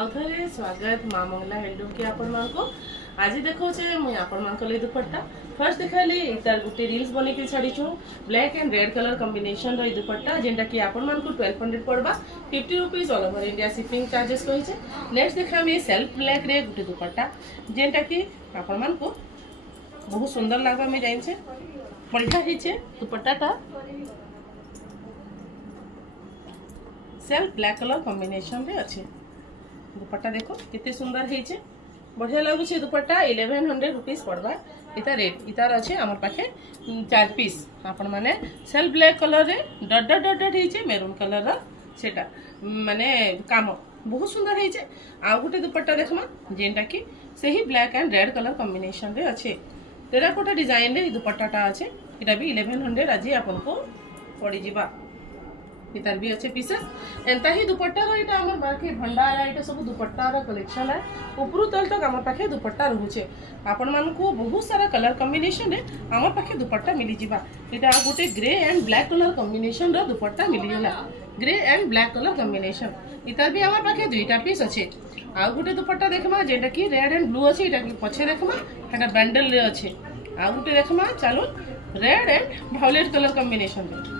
आउ थे स्वागत माँ मंगला हैंडलूम के आपण को आज देखो मुझे आपण मान दुपट्टा फर्स्ट दिखाली तार गोटे रिल्स बन के छाड़ी black and red colour combination रो दुपट्टा जेनटा कि आपण मान को 1200 पड़वा 50 rupees all over India shipping charges कही। नेक्स्ट देखा सेल्फ ब्लैक रे गोटे दुपट्टा जेनटा कि आपण मान को बहुत सुंदर लगवा में जाइए बढ़िया है दुपट्टाटा सेल्फ ब्लैक कलर कॉम्बिनेशन रे अच्छे दुपट्टा देखो कितने सुंदर है बढ़िया लगुच दुपट्टा 1100 रुपीज पड़वा इता रेट इतार अच्छे आम पाखे 4 पीस आपण माने सेल्फ ब्लैक कलर रे डट डट डट डट है मेरून कलर रा सेटा माने काम बहुत सुंदर है। आउ गोटे दुपट्टा देखमा जेनटा कि सही black and red colour combination रे अच्छे टेराकोटा डिजाइन रे दुपट्टाटा अच्छे इटा भी 1100 आज आपन को पड़ी जिबा इतार भी अच्छे पीसेस एंता ही दुपट्टा रो इटा हमर बाकी भंडार है इटा सब दुपट्टा रो कलेक्शन है ऊपर तल तक हमर पाखे दुपट्टा रहूचे आपण मान को बहुत सारा कलर कॉम्बिनेशन है हमर पाखे दुपट्टा मिली जिबा इटा गोटे grey and black colour combination रो दुपट्टा मिली होला grey and black colour combination इतार भी हमर पाखे दुईटा पीस अच्छे। आ गोटे दुपट्टा देखमा जेटा कि रेड एंड ब्लू अच्छे इटा पछे देखमा एटा बंडल रे अच्छे। आ गोटे देखमा चलो red and violet colour combination रे